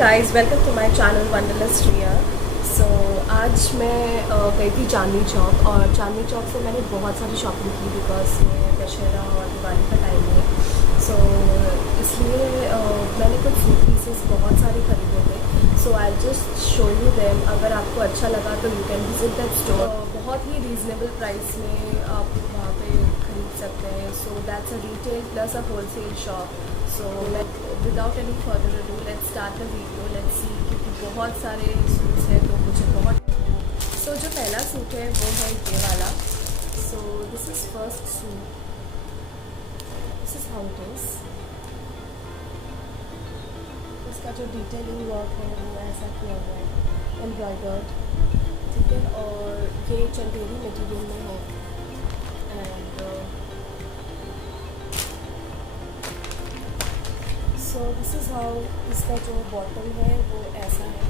Guys, welcome to my channel wanderlust Riya. So आज मैं गई थी चांदनी चौक, और चांदनी चौक से मैंने बहुत सारी शॉपिंग की बिकॉज ये दशहरा और दिवाली का टाइम है। सो इसलिए मैंने कुछ सूट पीसेस बहुत सारे खरीदे थे। So I just show you them. अगर आपको अच्छा लगा तो you can visit that store. बहुत ही रीज़नेबल प्राइस में आप वहाँ पे खरीद सकते हैं। सो that's a retail plus a wholesale shop. So without any further ado let's start the video. Let's see, क्योंकि बहुत सारे सूट्स हैं तो मुझे बहुत। सो जो पहला सूट है वो है ये वाला। सो this is first suit. This is how it is. इसका जो डिटेलिंग वर्क है वो ऐसा किया हुआ है, एम्ब्रॉयडर्ड, ठीक है। और ये चंदेरी मटेरियल में है। And so this is how इसका जो बॉटम है वो ऐसा है।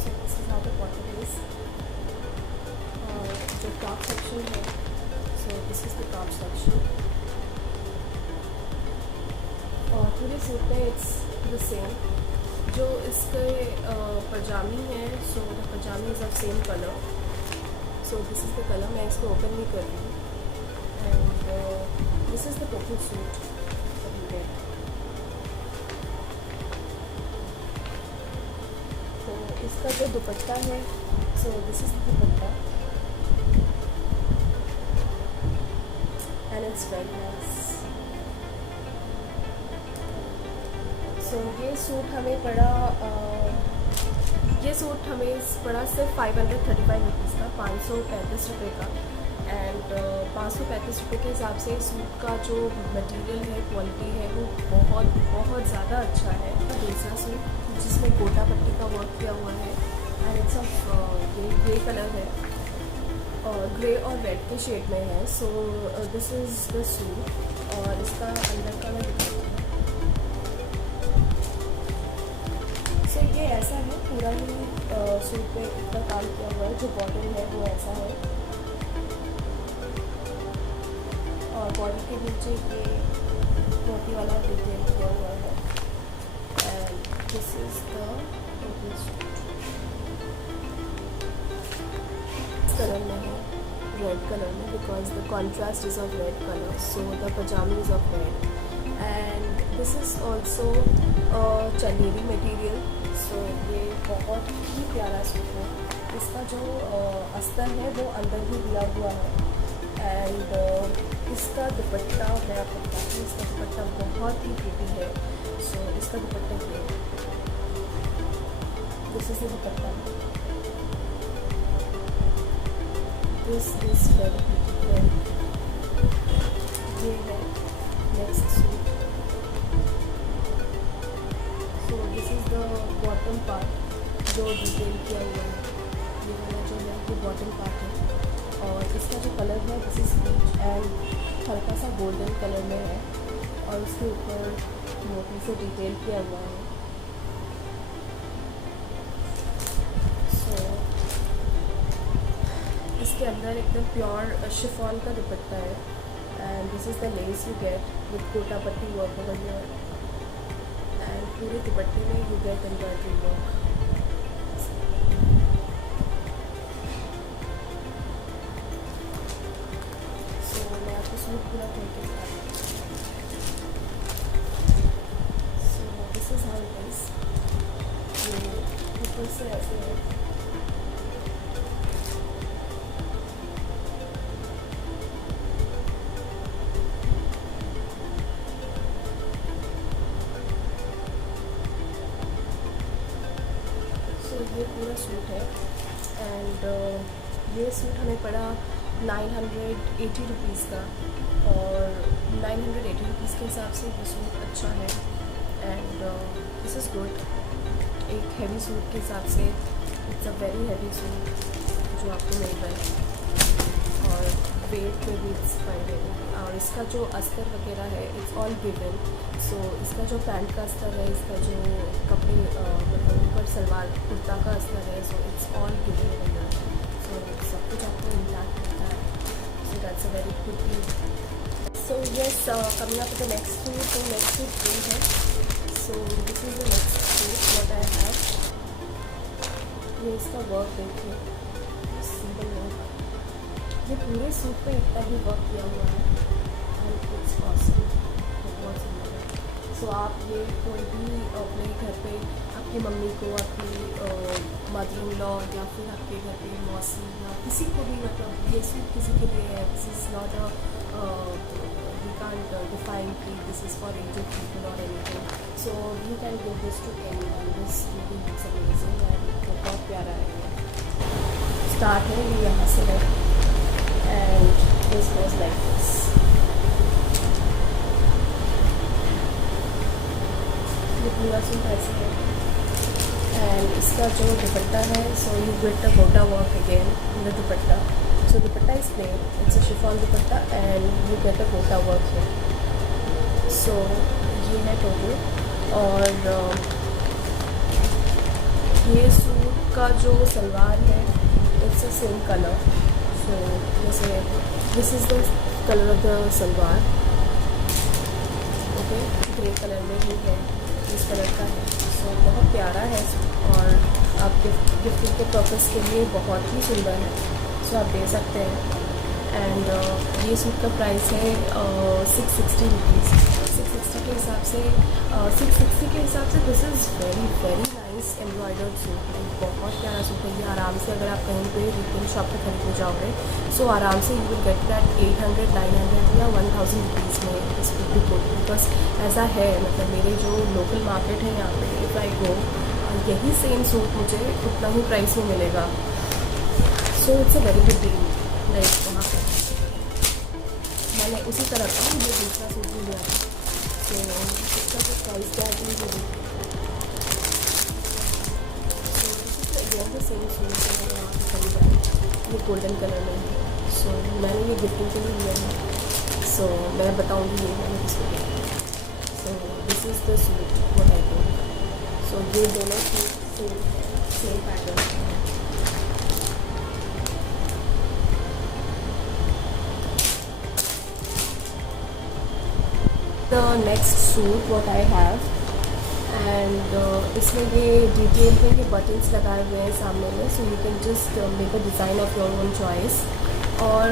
So this is how the bottom is. और जो टॉप सेक्शन है, so this is the top section. और पूरे सूट में इट्स द सेम। जो इसके पजामी है, सो द पजामी is of same colour. So this is the colour. मैं इसको ओपन नहीं कर रही हूँ। And this is the total suit. तो इसका जो दुपट्टा है, so this is the dupatta and it's very nice. So ये सूट हमें पड़ा सिर्फ 535 रुपीज़ का, 535 रुपये का। एंड 535 रुपये के हिसाब से सूट का जो मटेरियल है, क्वालिटी है, वो बहुत बहुत ज़्यादा अच्छा है। दूसरा सूट जिसमें गोटा पट्टी का वर्क किया हुआ है एंड इट्स ऑफ ये ग्रे कलर है और ग्रे और रेड के शेड में है। So this is the suit. और इसका अंदर का मैं दिखाती हूँ। सो ये ऐसा है, पूरा ही सूट पे इतना काम किया हुआ है। जो बॉटम है वो ऐसा है और बॉडी के नीचे ये मोती वाला डिटेल किया हुआ है। And this is the total suit. इस कलर में है, रेड कलर में, because the contrast is of red colour. So the पजामी is of red. And this is also Chanderi material. So ये बहुत ही प्यारा सूट है। इसका जो अस्तर है वो अंदर भी दिया हुआ है। एंड इसका दुपट्टा मैं आपको बताती हूँ। इसका दुपट्टा बहुत ही प्रीटी है। सो इसका दुपट्टा ये, this is the dupatta. This is very pretty. ये है next suit. So this is the bottom part जो डिटेल किया हुआ है। ये वाला जो है वो बॉटम पार्ट है। और इसका जो कलर है दिस इज़ पीच एंड हल्का सा गोल्डन कलर में है। और उसके ऊपर मोती से डिटेल किया हुआ है। सो इसके अंदर एकदम प्योर शिफॉन का दुपट्टा है। And this is the lace you get with gota patti work over here. And पूरे दुपट्टे में you get embroidery work. So मैं आपको सूट पूरा खोल के दिखाती हूँ। So this is how it is. ये ऊपर से ऐसे है। ये पूरा सूट है। एंड ये सूट हमें पड़ा 980 रुपीज़ का। और 980 रुपीज़ के हिसाब से ये सूट अच्छा है। And this is good. एक हैवी सूट के हिसाब से it's a very heavy suit जो आपको मिल रहा है। और वेट में भी इट्स फाइन। और इसका जो अस्तर वगैरह है इट्स ऑल गिवन। सो इसका जो पैंट का अस्तर है, इसका जो कपड़े मतलब ऊपर सलवार कुर्ता का अस्तर है, so it's all given in that. So सब कुछ आपको इंटैक्ट मिलता है। So that's a very good thing. So yes, coming up the next suit. तो नेक्स्ट सूट ये है। So this is the next suit what I have. ये इसका वर्क देखिए, सिंपल वर्क, ये पूरे सूट पे इतना ही वर्क किया हुआ है एंड इट्स ऑसम, बहुत सुंदर है। सो आप ये कोई भी अपने घर पे आपकी मम्मी को, आपकी मदर इन लॉ या फिर आपके घर पे मौसी या किसी को भी, मतलब ये सूट किसी के लिए है। This is not a we can't define कि this is for aged people और anything, so you can give this to anyone. This really looks amazing and बहुत प्यारा है। ये स्टार्ट है, ये यहाँ से है and this was like this. ये पूरा सूट ऐसे है एंड इसका जो दुपट्टा है, so you get the gota work again in the dupatta. So dupatta is plain, it's a chiffon dupatta and you get the gota work है। सो ये है टोटल। और ये सूट का जो सलवार है इट्स अ सेम कलर। सो जैसे this is the colour of the salwar, okay, grey colour में ही है, इस कलर का है। सो बहुत प्यारा है और आप गिफ्टिंग के पर्पज़ के लिए बहुत ही सुंदर है, सो आप दे सकते हैं। एंड ये सूट का प्राइस है 660 रुपीज़। 660 के हिसाब से 660 के हिसाब से this is very very nice embroidered suit. बहुत प्यारा सूट है ये। आराम से अगर आप कहीं पे रिटेल शॉप पे खरीदने जाओगे सो आराम से यू विल गेट दैट 800, 900 या 1000 रुपीज़ में इस सूट भी गुड, बिकॉज ऐसा है, मतलब मेरे जो लोकल मार्केट है यहाँ पे इफ़ आई गो, यही सेम सूट मुझे उतना ही प्राइस में मिलेगा। So it's a very good deal. Like वहाँ पे मैंने उसी तरह का ये दूसरा सूट भी लिया था, तो इसका जो प्राइस क्या है ये देखिए। तो सेम सूट है, मैंने वहाँ से खरीदा है, ये गोल्डन कलर में है। सो मैंने ये गिफ्टिंग के लिए लिया है, सो मैं बताऊँगी ये मैंने किसको लिया। So this is the suit what I told. So ये दोनों सूट सेम पैटर्न है। The next suit what I have and इसमें ये डिटेल पे ये बटन्स लगाए हुए हैं सामने में, सो you can just make a design of your own choice. और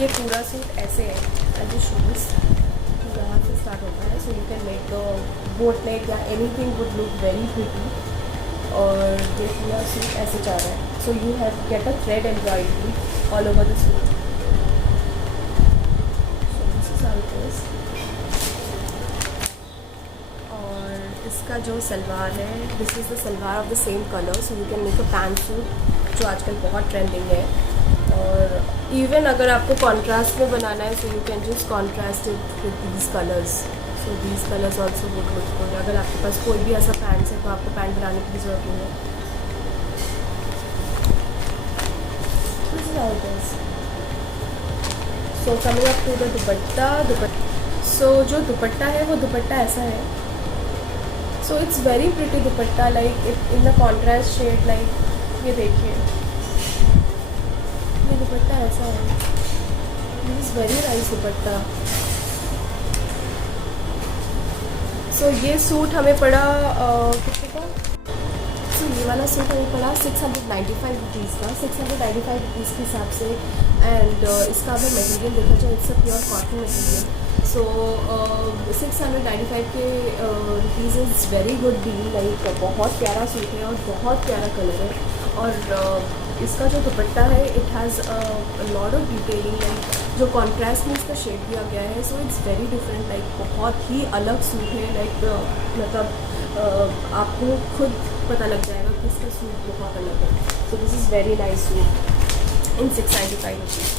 ये पूरा सूट ऐसे है, एज शूज़ यहाँ से स्टार्ट होता है, so you can make the boat neck या anything would look very pretty. और ये पूरा सूट ऐसे जा रहा है, so you have get a thread embroidery all over the suit. और इसका जो सलवार है, this is the salwar of the same colour, so you can make a pant suit जो आजकल बहुत ट्रेंडिंग है। और इवन अगर आपको कॉन्ट्रास्ट में बनाना है, so you can just contrast it with these colours. So these colours also would look good. अगर आपके पास कोई भी ऐसा पैंट है तो आपको पैंट बनाने की भी ज़रूरत नहीं है। This is how it is. So coming up to the dupatta. सो जो दुपट्टा है वो दुपट्टा ऐसा है, so it's very pretty dupatta, like in the contrast shade. Like ये देखिए, ये दुपट्टा ऐसा है, this is very nice dupatta. So ये सूट हमें पड़ा कितने का? सो ये वाला सूट हमें पड़ा 695 रुपीज़ का, 695 रुपीज़ के हिसाब से। एंड इसका अगर मटेरियल देखा जाए it's a pure cotton material. So 695 के rupees is very good deal. Like बहुत प्यारा सूट है और बहुत प्यारा कलर है। और इसका जो दुपट्टा है it has lot of detailing, like जो कॉन्ट्रास्ट में इसका शेड दिया गया है, so it's very different. Like बहुत ही अलग सूट है। लाइक मतलब आपको खुद पता लग जाएगा कि इसका सूट बहुत अलग है। So this is very nice suit in 695 rupees.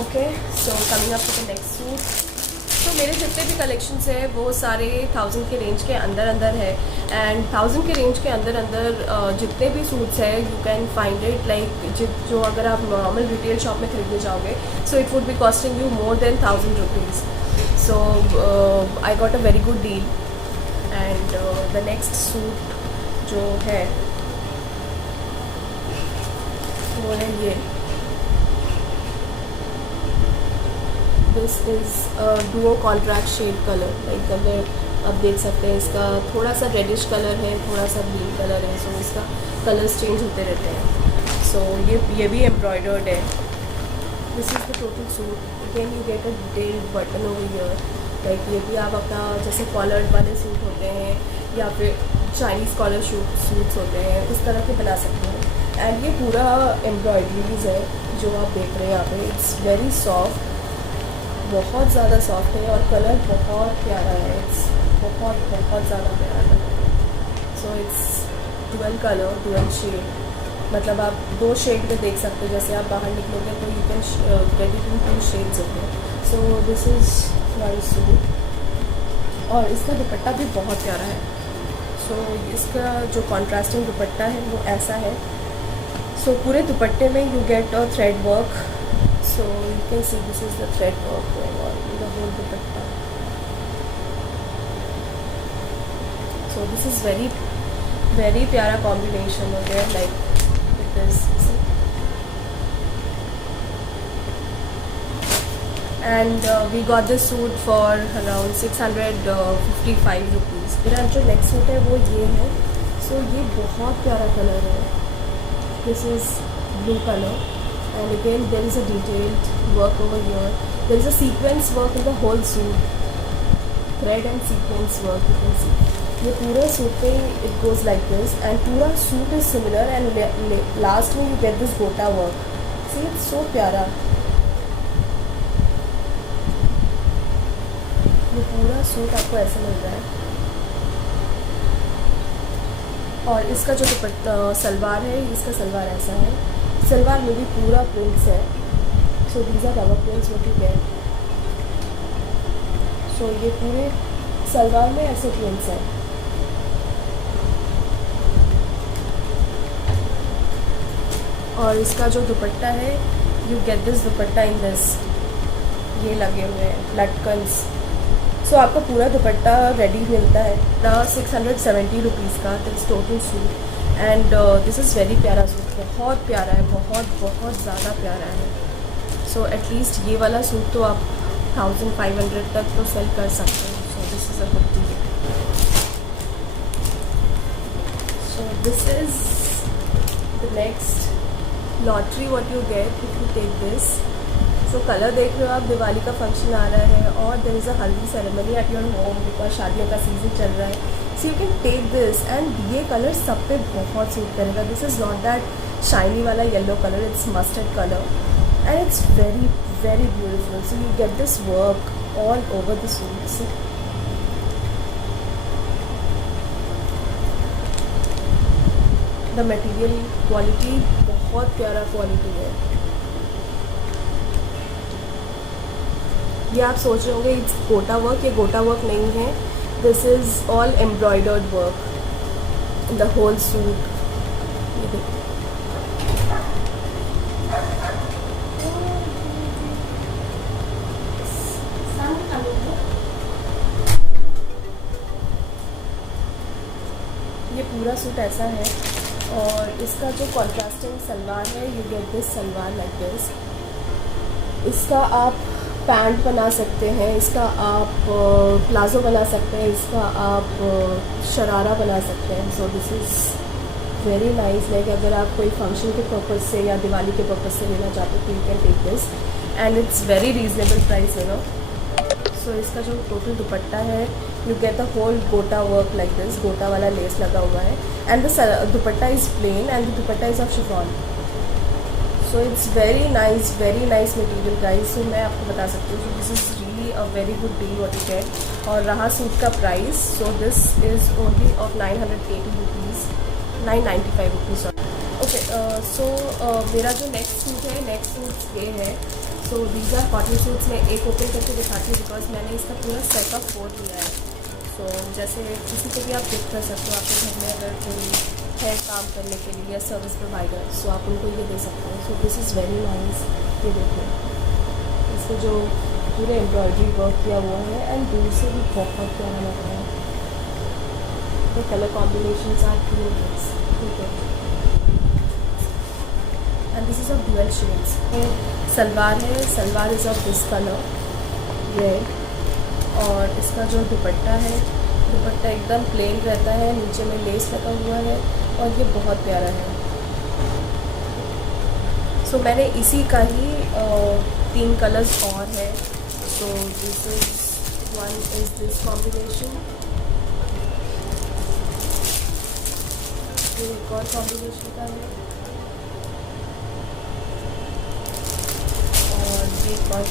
Okay, so coming up to the next suit. तो मेरे जितने भी कलेक्शंस है वो सारे 1000 के रेंज के अंदर अंदर है। एंड 1000 के रेंज के अंदर अंदर जितने भी सूट्स है you can find it, like जो अगर आप नॉर्मल रिटेल शॉप में खरीदने जाओगे so it would be costing you more than 1000 rupees. So I got a very good deal. And the next suit जो है वो है ये this is duo contrast shade colour. Like अगर आप देख सकते हैं इसका थोड़ा सा रेडिश कलर है, थोड़ा सा ग्रीन कलर है, सो इसका कलर्स चेंज होते रहते हैं। सो ये भी एम्ब्रॉयडर्ड है। This is the total suit. Again you get a detailed button over here. Like ये भी आप अपना जैसे कॉलर्ड वाले सूट होते हैं या फिर चाइनीज़ कॉलर सूट्स होते हैं, उस तरह के बना सकते हैं। एंड ये पूरा एम्ब्रॉयडरीज है जो आप देख रहे हैं यहाँ पे। इट्स वेरी सॉफ्ट, बहुत ज़्यादा सॉफ्ट है और कलर बहुत प्यारा है। इट्स बहुत ज़्यादा प्यारा कलर है। So it's dual colour, dual shade, मतलब आप 2 शेड में देख सकते हो। जैसे आप बाहर निकलोगे तो you can get it in 2 shades होंगे। So this is my suit और इसका दुपट्टा भी बहुत प्यारा है। सो इसका जो कॉन्ट्रास्टिंग दुपट्टा है वो ऐसा है। सो पूरे दुपट्टे में you get a thread work. So you can see this is the thread work going on in the whole dupatta. So this is very प्यारा कॉम्बिनेशन हो गया like with this. And we got this suit for around 655 rupees. मेरा जो next suit है वो ये है। So ये बहुत प्यारा कलर है। This is blue color and again there is a detailed work over here. There is a sequence work in the whole suit, thread and sequence work you can see. ये पूरा suit पे it goes like this and पूरा suit is similar and last में you get this gota work. See, it's so प्यारा। ये पूरा suit आपको ऐसे मिल रहा है और इसका जो दुपट्टा सलवार है, इसका सलवार ऐसा है। सलवार में भी पूरा प्रिंट्स है। So these are rubber prints what you get. So ये पूरे सलवार में ऐसे प्रिंट्स हैं। और इसका जो दुपट्टा है, you get this dupatta in this, ये लगे हुए हैं लटकन्स। सो आपका पूरा दुपट्टा रेडी मिलता है। 670 रुपीज़ का this total suit and this is very प्यारा सूट। बहुत प्यारा है, बहुत ज़्यादा प्यारा है। सो एटलीस्ट ये वाला सूट तो आप 1500 तक तो सेल कर सकते हैं। So this is a good deal. So this is the next lottery what you get if you take this. So colour देख रहे हो आप, दिवाली का फंक्शन आ रहा है और there is a haldi ceremony at your home because शादियों का सीज़न चल रहा है। So you can take this and ये कलर सब पे बहुत सूट करेगा। This is not that shiny वाला yellow colour, it's mustard colour and it's very beautiful. So you get this work all over the suit. The material quality बहुत प्यारा quality है। ये आप सोच रहे होंगे इट्स गोटा वर्क, ये गोटा वर्क नहीं है। This is all embroidered work in the whole suit. ये देखिए, ये पूरा सूट ऐसा है और इसका जो कॉन्ट्रास्टिंग सलवार है, you get this salwar like this. इसका आप पैंट बना सकते हैं, इसका आप प्लाज़ो बना सकते हैं, इसका आप शरारा बना सकते हैं। So this is very nice. Like अगर आप कोई फंक्शन के पर्पज़ से या दिवाली के पर्पज़ से लेना चाहते हो तो you can take this and it's very reasonable price you know. So इसका जो टोटल दुपट्टा है, you get the whole gota work like this. गोटा वाला लेस लगा हुआ है and the dupatta is plain and the dupatta is of chiffon. So it's very nice material guys. So मैं आपको बता सकती हूँ this is really a very good deal what you get. और रहा सूट का price, so this is only of 980 rupees, 995 rupees. Okay, so मेरा जो नेक्स्ट सूट है, नेक्स्ट सूट ये है। So these are cotton suits. मैं एक ओपन करके दिखाती हूँ बिकॉज मैंने इसका पूरा सेट ऑफ 4 लिया है। सो जैसे किसी को भी आप गिफ्ट कर सकते हो, आपके घर में अगर कोई है काम करने के लिए या सर्विस प्रोवाइडर, सो आप उनको ये दे सकते हैं। So this is very nice. ये देखो, इसमें जो पूरे एम्ब्रॉयडरी वर्क किया हुआ है एंड दूर से भी बहुत प्यारा लग रहा है। The colour combinations are cute, ठीक है। And this is of dual shades. Salwar है, salwar is of this colour red. और इसका जो दुपट्टा है, दुपट्टा एकदम प्लेन रहता है, नीचे में लेस लगा हुआ है और ये बहुत प्यारा है। सो मैंने इसी का ही 3 कलर्स और है। So this is one is this combination, ये एक और कॉम्बिनेशन का है और ये एक और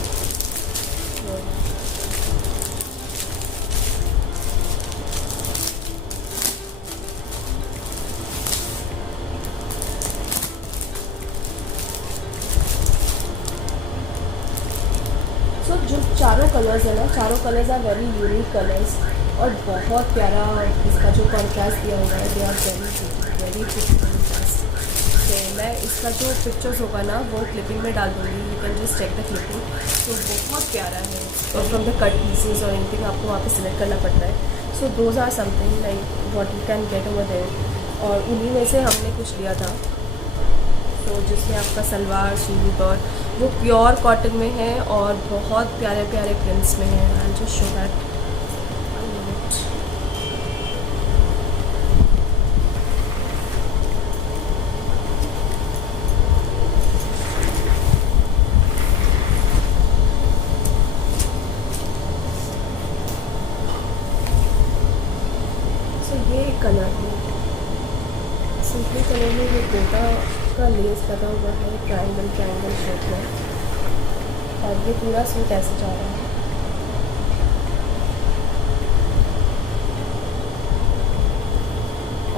सो जो चारों कलर्स है ना, चारों colours are very unique colours और बहुत प्यारा इसका जो कॉन्ट्रास्ट दिया हुआ है, दे आर वेरी कॉन्ट्रास्ट। तो मैं इसका जो पिक्चर्स होगा ना वो क्लिपिंग में डाल दूँगी, you can just check the clipping. तो बहुत प्यारा है और फ्रॉम द कट पीसेस और एनीथिंग आपको वहाँ पे सिलेक्ट करना पड़ता है। So those are something like what you can get over there. और उन्हीं में से हमने कुछ लिया था, तो जिसमें आपका सलवार सूट और वो प्योर कॉटन में है और बहुत प्यारे प्यारे प्रिंट्स में है। I just show that. So ये कलर है, सिंपली कलर में ये गोटा का लेस लगा हुआ है ट्रायंगल शेप में और ये पूरा सूट ऐसे जा रहा है।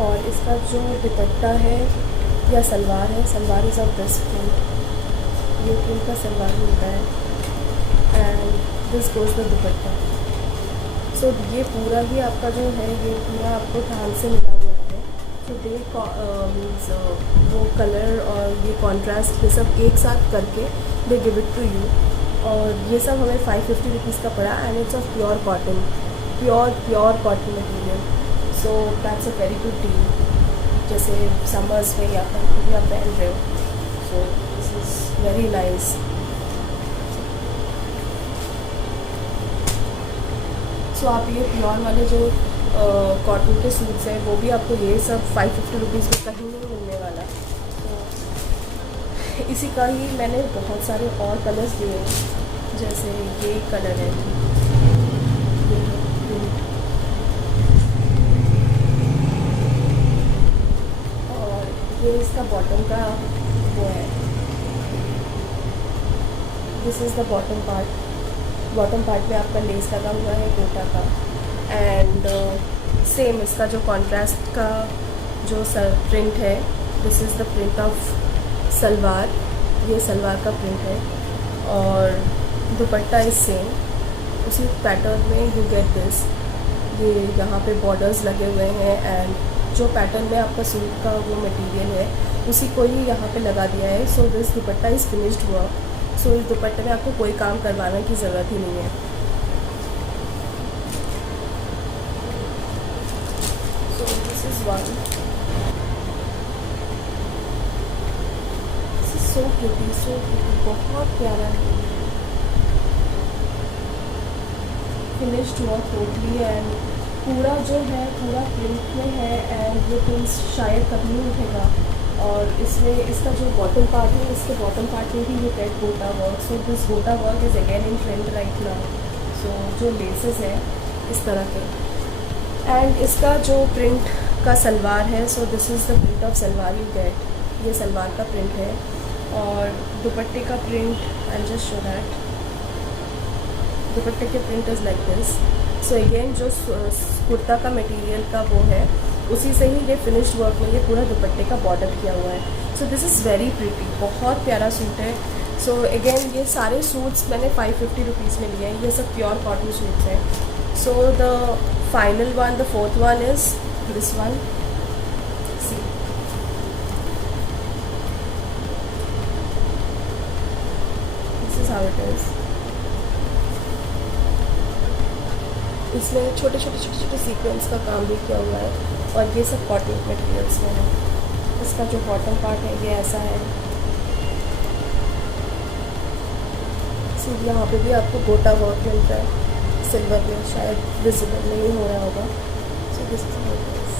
और इसका जो दुपट्टा है या सलवार है, salwar is of this print, ये प्रिंट का सलवार मिलता है and this goes the dupatta. So ये पूरा ही आपका जो है ये पूरा आपको थान से मिला हुआ है। तो दे मीन्स वो कलर और ये कॉन्ट्रास्ट ये सब एक साथ करके दे गिव इट टू यू। और ये सब हमें 550 रुपीज़ का पड़ा and it's of pure cotton, pure cotton material. So that's a very good deal, जैसे समर्स में या फिर कभी आप पहन रहे हो। So this is very nice. So आप ये प्योर वाले जो कॉटन के सूट्स हैं वो भी आपको ये सब 550 रुपीज़ में कहीं नहीं मिलने वाला। तो इसी का ही मैंने बहुत सारे और कलर्स लिए हैं, जैसे ये कलर है, और ये इसका बॉटम का वो है, this is the bottom part. Bottom part में आपका लेस लगा हुआ है गोटा का एंड सेम इसका जो कॉन्ट्रास्ट का जो प्रिंट है, this is the print of salwar, ये सलवार का प्रिंट है। और दुपट्टा इज सेम, उसी पैटर्न में यू गेट दिस, ये यहाँ पे बॉर्डर्स लगे हुए हैं एंड जो पैटर्न में आपका सूट का वो मटेरियल है उसी को ही यहाँ पे लगा दिया है। So this dupatta is finished work. So इस दुपट्टे में आपको कोई काम करवाने की ज़रूरत ही नहीं है। So this is one, this is so cutie, बहुत प्यारा है। फिनिश्ड हुआ टोटली एंड पूरा जो है पूरा प्रिंट में है एंड ये प्रिंट शायद कभी नहीं उठेगा। और इसमें इसका जो बॉटम पार्ट है, इसके बॉटम पार्ट में भी ये get gota work. So this gota work is again in trend right now. So जो लेसेस हैं इस तरह के एंड इसका जो प्रिंट का सलवार है, so this is the print of salwar you get, ये सलवार का प्रिंट है। और दुपट्टे का print I just show that, दुपट्टे के print is like this. So again जो कुर्ता का मटेरियल का वो है उसी से ही ये फिनिश्ड वर्क में ये पूरा दुपट्टे का बॉर्डर किया हुआ है। So this is very pretty, बहुत प्यारा सूट है। सो अगेन ये सारे सूट्स मैंने 550 रुपीज़ में लिए हैं, ये सब प्योर कॉटन सूट्स हैं। So the final one, the fourth one is this one, C this is how it is. इसमें छोटे छोटे सीक्वेंस का काम भी किया हुआ है और ये सब कॉटन मटेरियल्स में है। इसका जो बॉटम पार्ट है ये ऐसा है, सूट यहाँ पे भी आपको गोटा वर्क मिल रहा है सिल्वर में, शायद विजिबल नहीं हो रहा होगा। So this is how it is.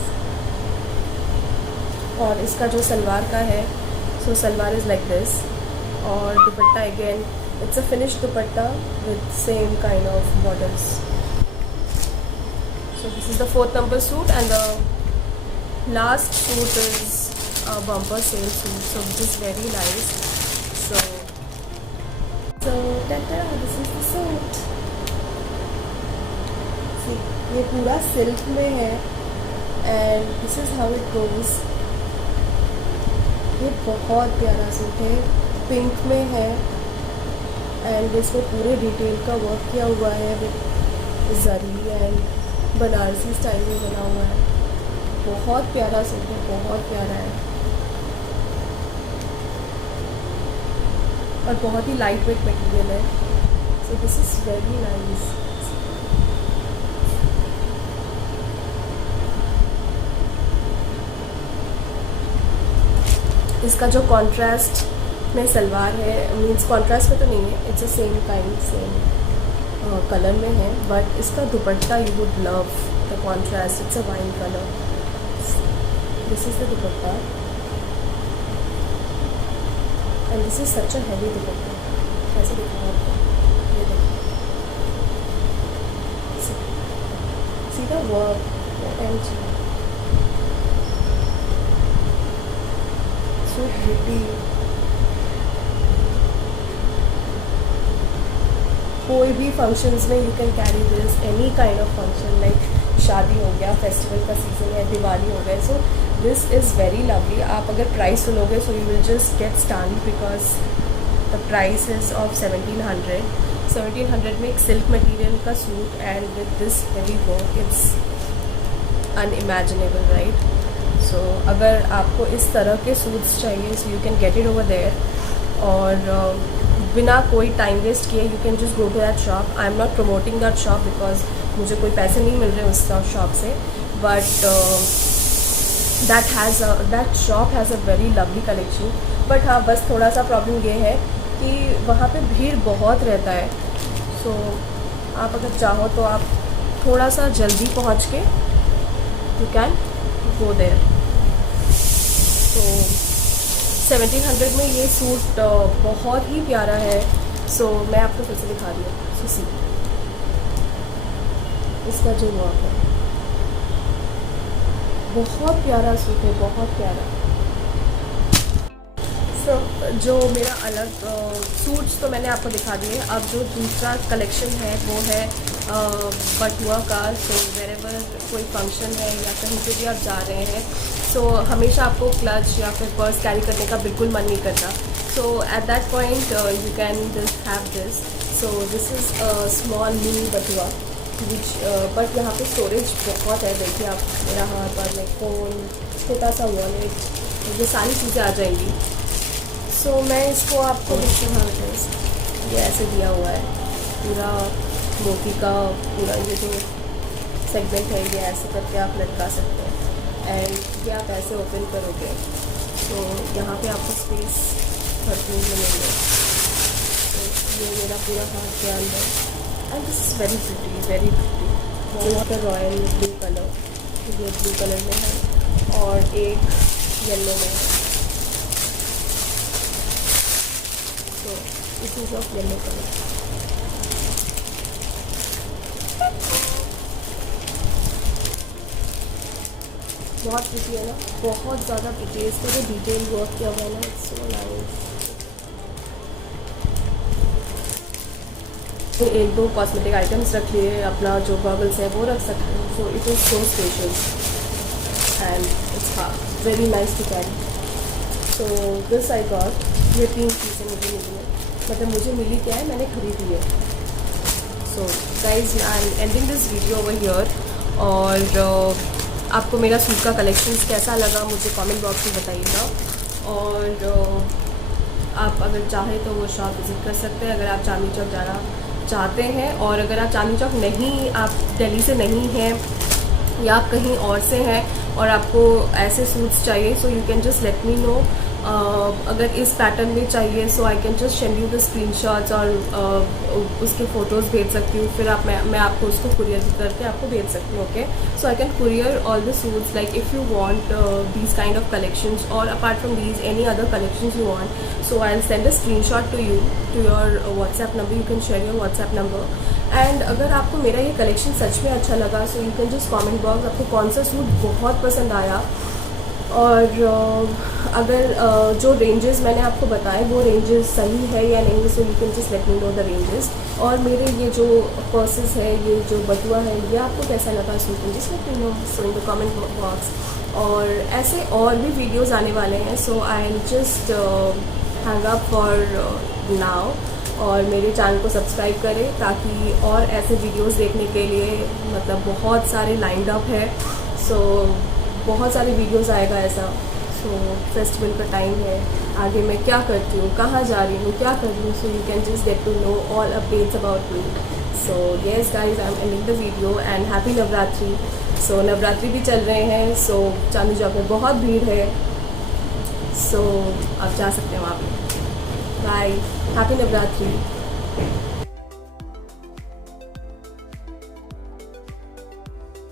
और इसका जो सलवार का है, सो सलवार इज़ लाइक दिस, और दुपट्टा again it's a finish dupatta with same kind of borders. So this is the 4th number suit, and the last suit is a bumper sale suit, so which is very nice. So ta-da, this is the suit. See, ये पूरा silk में है and this is how it goes. ये बहुत प्यारा suit है, pink में है एंड इसमें पूरे डिटेल का वर्क किया हुआ है with zari and Banarasi style में बना हुआ है। बहुत प्यारा सूट है, बहुत प्यारा है और बहुत ही लाइट वेट मटेरियल है। So this is very nice. इसका जो कॉन्ट्रास्ट में सलवार है, मीन्स कॉन्ट्रास्ट में तो नहीं है, it's a same kind same colour में है, बट इसका दुपट्टा you would love the contrast, it's a wine colour. This is the dupatta and this is such a heavy दुपट्टा। कैसे दिखाऊँ आपको, ये देखो, see the work and so beauty. कोई भी फंक्शंस में you can carry this, any kind of function, like शादी हो गया, फेस्टिवल का सीज़न है, दिवाली हो गया, so this is very lovely. आप अगर प्राइस सुनोगे so you will just get stunned because the price is of 1700 में एक सिल्क मटेरियल का suit and with this heavy work, it's unimaginable, right. So अगर आपको इस तरह के सूट्स चाहिए so you can get it over there, और बिना कोई टाइम वेस्ट किए you can just go to that shop. I am not promoting that shop because मुझे कोई पैसे नहीं मिल रहे उस शॉप से, but that shop has a very lovely collection. But हाँ, बस थोड़ा सा प्रॉब्लम ये है कि वहाँ पे भीड़ बहुत रहता है। सो आप अगर चाहो तो आप थोड़ा सा जल्दी पहुँच के यू कैन गो देयर। तो 1700 में ये सूट बहुत ही प्यारा है। सो मैं आपको फिर से दिखा रही हूँ। सो सी, इसका जो वर्क है बहुत प्यारा सूट है, बहुत प्यारा। सो जो मेरा अलग सूट्स तो मैंने आपको दिखा दिए। अब जो दूसरा कलेक्शन है वो है बटुआ का। सो वेरेवर कोई फंक्शन है या कहीं पे भी आप जा रहे हैं, सो हमेशा आपको क्लच या फिर पर्स कैरी करने का बिल्कुल मन नहीं करता। So at that point you can just have this. So this is a small mini बटुआ विच, बट यहाँ पे स्टोरेज बहुत है। देखिए आप, मेरा हाथ और मेरा फ़ोन, छोटा सा वॉलेट, ये सारी चीज़ें आ जाएंगी। सो मैं इसको आपको ये ऐसे दिया हुआ है, पूरा मोती का पूरा ये जो सेगमेंट है ये ऐसे करके आप लटका सकते हैं एंड ये आप ऐसे ओपन करोगे तो यहाँ पे आपको स्पेस भरपूर मिलेंगे। तो ये मेरा पूरा हाथ के अंदर, and this is very beauty, very beauty. यहाँ पर रॉयल ब्लू कलर, ये ब्लू कलर में है और एक येलो में है। तो this is of yellow colour. बहुत प्रिटी है ना, बहुत ज़्यादा प्रिटी है। इसका जो डिटेल वर्क किया हुआ है ना, इट्स सो नाइस। तो एक दो कॉस्मेटिक आइटम्स रख लिए, अपना जो गॉगल्स है वो रख सकते हो। So it is so spacious and it's very nice to carry. So this I got, ये 3 चीज़ें मुझे मिली है, मतलब मुझे मिली क्या है, मैंने खरीदी है। So guys, I am ending this video over here. और आपको मेरा सूट का कलेक्शंस कैसा लगा मुझे कमेंट बॉक्स में बताइएगा। और आप अगर चाहें तो वो शॉप विज़िट कर सकते हैं अगर आप चांदनी चौक जाना चाहते हैं। और अगर आप चांदनी चौक नहीं, आप दिल्ली से नहीं हैं या आप कहीं और से हैं और आपको ऐसे सूट्स चाहिए, so you can just let me know अगर इस पैटर्न में चाहिए so I can just send you the screenshots और उसके फ़ोटोज़ भेज सकती हूँ, फिर मैं आपको उसको कुरियर करके आपको भेज सकती हूँ. Okay, so I can courier all the suits like if you want these kind of collections, or apart from these any other collections you want, so I'll send a screenshot to you to your WhatsApp number. You can share your WhatsApp number. And अगर आपको मेरा ये collection सच में अच्छा लगा so you can just comment box आपको कौन सा सूट बहुत पसंद आया, और अगर जो रेंजेस मैंने आपको बताए वो रेंजेस सही है या नहीं, सो you can just let me know the ranges. और मेरे ये जो पर्सेस है, ये जो बटुआ है, ये आपको कैसा लगा so you can just let me know so in the comment box. और ऐसे और भी वीडियोस आने वाले हैं, so I am just hang up for now. और मेरे चैनल को सब्सक्राइब करें ताकि और ऐसे वीडियोस देखने के लिए, मतलब बहुत सारे लाइंड अप है, सो बहुत सारे वीडियोस आएगा ऐसा. सो फेस्टिवल का टाइम है, आगे मैं क्या करती हूँ, कहाँ जा रही हूँ, क्या कर रही हूँ, so you can just get to know all updates about me. So yes guys, I am ending the video and happy Navratri. So Navratri भी चल रहे हैं, सो चांदनी चौक में बहुत भीड़ है, सो आप जा सकते हैं वहाँ पे. Bye, happy Navratri.